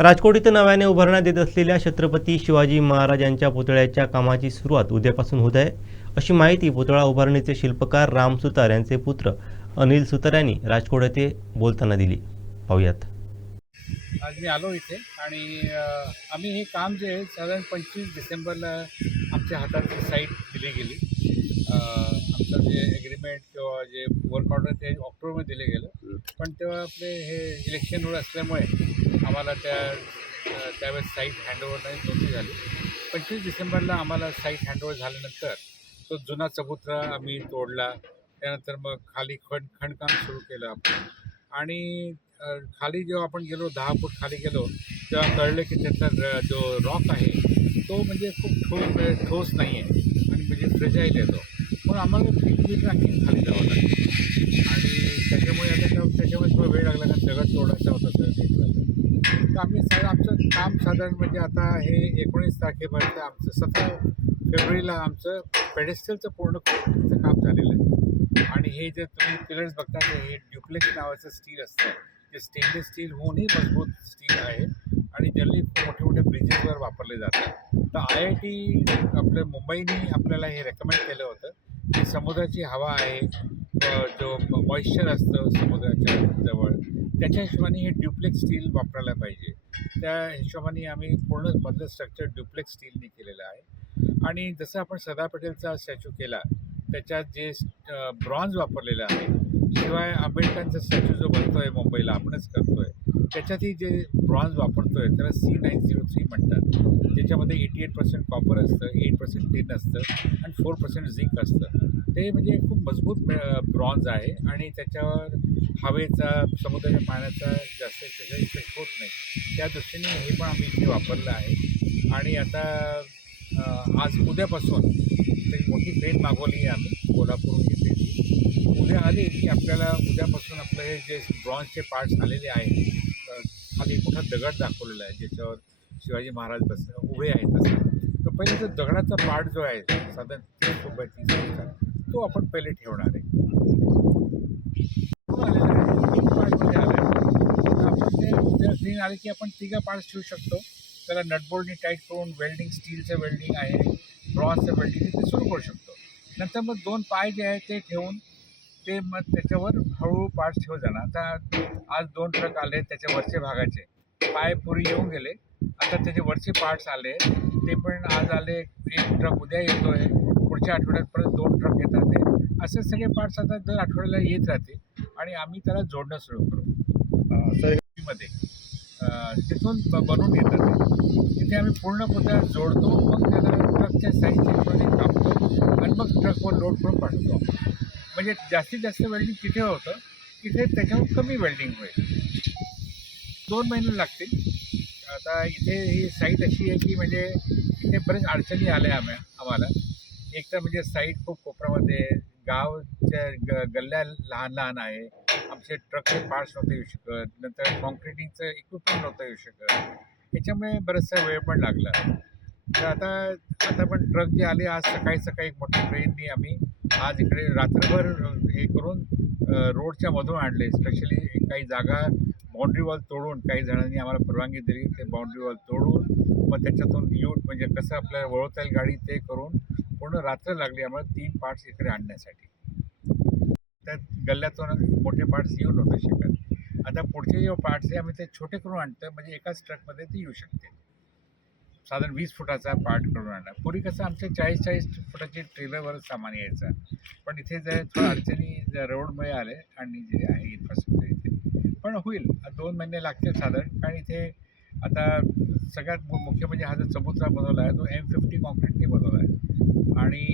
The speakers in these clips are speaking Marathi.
राजकोट इथं नव्याने उभारण्यात येत असलेल्या छत्रपती शिवाजी महाराज यांच्या पुतळ्याच्या कामाची सुरुवात उद्यापासून होत आहे, अशी माहिती पुतळा उभारणीचे शिल्पकार राम सुतार यांचे पुत्र अनिल सुतार यांनी राजकोट येथे बोलताना दिली. पाहूयात. आज मी आलो इथे आणि आम्ही हे काम जे आहे साधारण 25 डिसेंबरला आमच्या हातात साईट दिली गेली. आमचं जे ॲग्रीमेंट किंवा जे वर्क ऑर्डर ते ऑक्टोबरमध्ये दिलं गेलं, पण तेव्हा आपले हे इलेक्शनवर असल्यामुळे आम्हाला त्यावेळेस साईट हँडओव्हर नाही नव्हती झाली. 25 डिसेंबरला आम्हाला साईट हँडओव्हर झाल्यानंतर तो जुना चबुतरा आम्ही तोडला. त्यानंतर मग खाली खणकाम सुरू केलं आपण आणि खाली जेव्हा आपण गेलो 10 फूट खाली गेलो तेव्हा कळलं की त्याचा जो रॉक आहे तो म्हणजे खूप ठोस नाही आहे आणि म्हणजे फ्रेजाईल आहे तो. पण आम्हाला 1 मीटर आणखी खाली जावं लागलं आणि त्याच्यामुळे आता त्याच्यामुळे थोडा वेळ लागला कारण दगड तोडायचा होता तर आम्ही आमचं काम साधारण म्हणजे आता हे 19 तारखेपर्यंत आमचं 17 फेब्रुवारीला आमचं पेडेस्टलचं पूर्ण काम झालेलं आहे. आणि हे जे तुम्ही पिलर्स बघता हे ड्युप्लेक्स नावाचं स्टील असतं, जे स्टेनलेस स्टील होऊनही मजबूत स्टील आहे आणि जनरली मोठे मोठे ब्रिजेसवर वापरले जातात. तर IIT आपलं मुंबईने आपल्याला हे रेकमेंड केलं होतं की समुद्राची हवा आहे, जो मॉइश्चर असतं समुद्राच्या जवळ, त्याच्या हिशोबाने हे ड्युप्लेक्स स्टील वापरायला पाहिजे. त्या हिशोबाने आम्ही पूर्ण मधलं स्ट्रक्चर ड्युप्लेक्स स्टीलने केलेलं आहे. आणि जसं आपण सरदार पटेलचा स्टॅच्यू केला त्याच्यात जे ब्रॉन्झ वापरलेलं आहे, शिवाय आंबेडकरांचा स्टॅच्यू जो बनतो आहे मुंबईला आपणच करतो आहे त्याच्यातही जे ब्रॉन्झ वापरतो आहे त्याला C903 म्हणतात, ज्याच्यामध्ये 88% कॉपर असतं, 8% टिन असतं आणि 4% झिंक असतं. ते म्हणजे खूप मजबूत ब्रॉन्झ आहे आणि त्याच्यावर हवेचा समुद्राच्या पाण्याचा जास्त त्याचा इफेक्ट होत नाही. त्या दृष्टीने हे पण आम्ही इथे वापरलं आहे. आणि आता आज उद्यापासून एक मोठी क्रेन मागवली आहे आम्ही कोल्हापूरहून घेतलेली. उद्या आली की आपल्याला उद्यापासून आपलं हे जे ब्रॉन्झचे पार्ट्स आलेले आहेत, खाली मोठा दगड दाखवलेला आहे ज्याच्यावर शिवाजी महाराज उभे आहेत तसं. तर पहिले जो दगडाचा पार्ट जो आहे साधारण 30 फूट बाय 30 फूटचा तो आपण पहिले ठेवणार आहे. तो आलेला आहे 3 पार्टमध्ये आला आहे. तर आपण ते उद्या क्रेन आले की आपण 3 पार्ट्स ठेवू शकतो. त्याला नटबोल्टनी टाईट करून वेल्डिंग, स्टीलचं वेल्डिंग आहे, ब्रॉन्झचं वेल्डिंग ते सुरू करू शकतो. नंतर मग 2 पाय जे आहेत ते ठेवून ते मग त्याच्यावर हळूहळू पार्ट्स ठेवत जाणार. आता आज 2 ट्रक आले त्याच्या वरचे भागाचे पाय पुरी येऊन गेले. आता त्याचे वरचे पार्ट्स आले ते पण आज आले. 1 ट्रक उद्या येतो आहे, पुढच्या आठवड्यात परत 2 ट्रक येतात आहे. असे सगळे पार्ट्स आता दर आठवड्याला येत राहतील आणि आम्ही त्याला जोडणं सुरू करू मध्ये. तिथून बनवून येतात ते. तिथे आम्ही पूर्ण पुतळा जोडतो, मग त्याला ट्रकच्या साईडमध्ये कापतो आणि मग ट्रकवर लोड करून पाठवतो. म्हणजे जास्तीत जास्त वेल्डिंग तिथे होतं, तिथे त्याच्यावर कमी वेल्डिंग होईल. 2 महिने लागतील. आता इथे ही साईट अशी आहे की म्हणजे इथे बरेच अडचणी आल्या आम्हाला. एक तर म्हणजे साईट खूप कोपऱ्यामध्ये आहे, गावच्या गल्ल्या लहान लहान आहे, आमचे ट्रकचे पार्ट्स नव्हते येऊ शकत, नंतर कॉन्क्रिटिंगचं इक्विपमेंट नव्हतं येऊ शकत. याच्यामुळे बराचसा वेळ पण लागला. तर आता पण ट्रक जे आले आज सकाळी एक मोठ्या ट्रेननी आम्ही आज इकडे रात्रभर हे करून रोडच्या मधून आणले. स्पेशली काही जागा बाउंड्री वॉल तोडून काही जणांनी आम्हाला परवानगी दिली, ते बाउंड्री वॉल तोडून मग त्याच्यातून म्हणजे कसं आपल्याला वळवता येईल गाडी ते करून पूर्ण रात्र लागली आम्हाला 3 पार्ट्स इकडे आणण्यासाठी. त्यात गल्ल्यातून मोठे पार्ट्स येऊ नव्हते शकत. आता पुढचे जे पार्ट्स आहे आम्ही ते छोटे करून आणतो, म्हणजे एकाच ट्रकमध्ये ते येऊ शकते. साधारण 20 फुटाचा पार्ट करून आणला. पूर्वी कसं आमच्या 40 फुटाचे ट्रेलरवरच सामान यायचं, पण इथे जर थोडं अडचणी रोडमुळे आले आणि जे आहे इन्फ्रास्ट्रक्चर इथे पण होईल. 2 महिने लागतील साधारण, कारण इथे आता सगळ्यात मुख्य म्हणजे हा जो चबुतरा बनवला आहे तो M50 कॉन्क्रीटने बनवला आहे आणि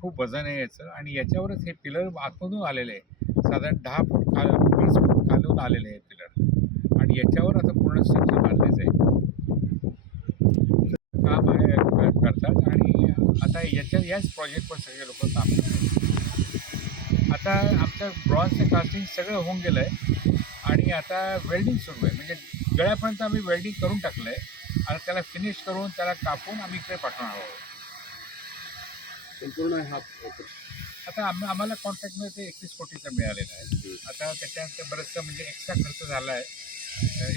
खूप वजन आहे याचं आणि याच्यावरच हे पिलर आतमधून आलेले आहे. साधारण 10 फूट 20 फूट खालून आलेले आहे पिलर आणि याच्यावर आता पूर्ण स्ट्रक्चर बांधले जाईल. काम आहे करतात आणि आता याच प्रोजेक्टवर सगळे लोक काम करतात. आता आमचं ब्रॉन्झचं कास्टिंग सगळं होऊन गेलं आहे आणि आता वेल्डिंग सुरू आहे. म्हणजे गळ्यापर्यंत आम्ही वेल्डिंग करून टाकलं आहे आणि त्याला फिनिश करून त्याला कापून आम्ही इकडे पाठवणार आहोत. संपूर्ण हा आता आम्हाला कॉन्ट्रॅक्टमध्ये ते 31 कोटीचा मिळालेला आहे. आता त्याच्यानंतर बरंचसं म्हणजे एक्स्ट्रा खर्च झाला आहे.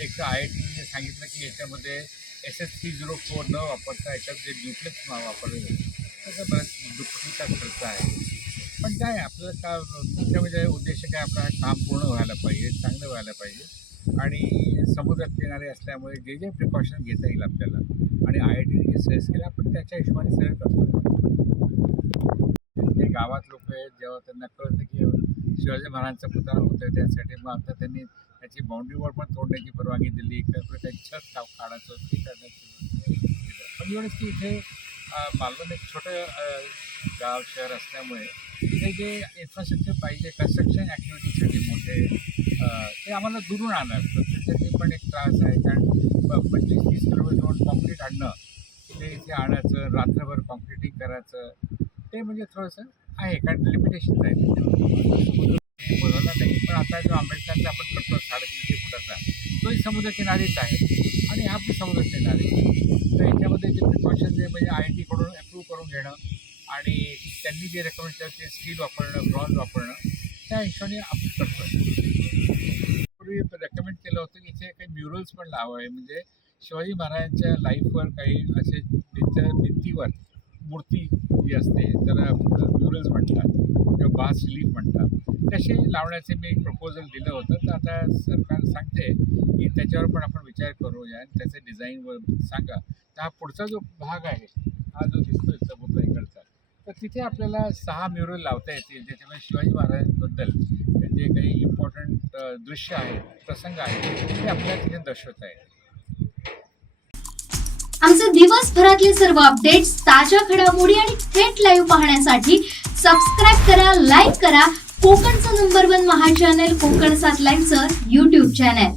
एक तर IITने सांगितलं की याच्यामध्ये SS304 न वापरता याच्यात जे ड्युप्लेक्स वापरले जाते त्याचा बराच दुपटीचा खर्च आहे. पण काय आपल्याला का मुख्य म्हणजे उद्देश काय आपलं काम पूर्ण व्हायला पाहिजे, चांगलं व्हायला पाहिजे आणि समुद्रात किनारे असल्यामुळे जे जे प्रिकॉशन घेता येईल आपल्याला आणि IITने जे सजेस्ट केलं आपण त्याच्या हिशोबाने सगळं करतो. जे गावात लोक आहेत जेव्हा त्यांना कळतं की शिवाजी महाराजांचा पुतळा होतोय त्यासाठी मग आता त्यांनी त्याची बाउंड्री वॉल पण तोडण्याची परवानगी दिली, काही छत काढायचं ते करण्याची. पण एवढंच की इथे मालवण एक छोटं गाव शहर असल्यामुळे इथे जे इन्फ्रास्ट्रक्चर पाहिजे कन्स्ट्रक्शन ॲक्टिव्हिटीसाठी मोठे ते आम्हाला दुरून आणणार तर त्याच्यासाठी पण एक त्रास आहे. कारण 25-30 किलोमीटरवर कॉन्क्रीट आणणं ते इथे आणायचं रात्रभर कॉन्क्रिटिंग करायचं ते म्हणजे थोडंसं आहे कारण लिमिटेशन्स आहेत. बोलवलं नाही पण आता जो आंबेडकरांचा आपण करतो 350 फुटाचा तोही समुद्रकिनारीच आहे आणि हा पण समुद्रकिनारी तर याच्यामध्ये जे प्रिकॉशन जे म्हणजे IITकडून अप्रूव्ह करून घेणं आणि त्यांनी जे रेकमेंड केलं ते स्टील वापरणं ब्रॉन्झ वापरणं त्या हिशोबाने आपण करतो. पूर्वी रेकमेंड केलं होतं की इथे काही म्युरल्स पण लावावे म्हणजे शिवाजी महाराजांच्या लाईफवर काही असे भिंतीवर मूर्ती जी असते त्याला म्युरल्स म्हणतात किंवा बास रिलीफ म्हणतात तसे लावण्याचे मी एक प्रपोजल दिलं होतं. तर आता सरकार सांगते की त्याच्यावर पण आपण विचार करूया आणि त्याचं डिझाईनवर सांगा. तर हा पुढचा जो भाग आहे हा जो दिसतोय समुद्र इकडचा तर तिथे आपल्याला 6 म्युरल लावता येतील ज्याच्यामध्ये शिवाजी महाराजांबद्दल जे काही इम्पॉर्टंट दृश्य आहेत प्रसंग आहेत ते आपल्याला तिथे दर्शवता येईल. आमचे दिवसभरातले सर्व अपडेट्स ताज्या घडामोडी आणि थेट लाईव्ह पाहण्यासाठी सबस्क्राईब करा, लाईक करा कोकणचं नंबर 1 महा चॅनल कोकण 7 लाईव्हचं YouTube चॅनल.